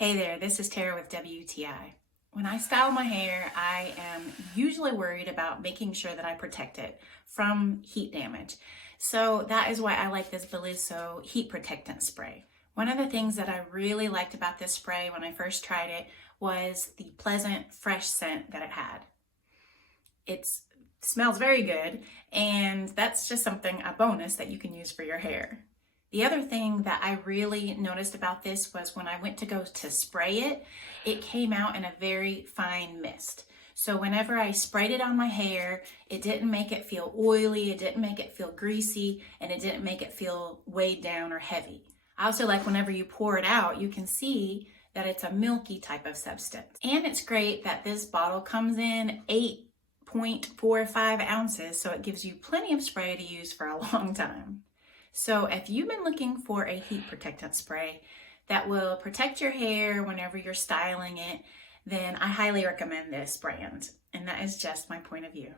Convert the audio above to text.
Hey there, this is Tara with WTI. When I style my hair, I am usually worried about making sure that I protect it from heat damage. So that is why I like this Bellisso heat protectant spray. One of the things that I really liked about this spray when I first tried it was the pleasant, fresh scent that it had. It smells very good, and that's just a bonus that you can use for your hair. The other thing that I really noticed about this was when I went to go to spray it, it came out in a very fine mist. So whenever I sprayed it on my hair, it didn't make it feel oily, it didn't make it feel greasy, and it didn't make it feel weighed down or heavy. I also like whenever you pour it out, you can see that it's a milky type of substance. And it's great that this bottle comes in 8.45 ounces, so it gives you plenty of spray to use for a long time. So if you've been looking for a heat protectant spray that will protect your hair whenever you're styling it, then I highly recommend this brand. And that is just my point of view.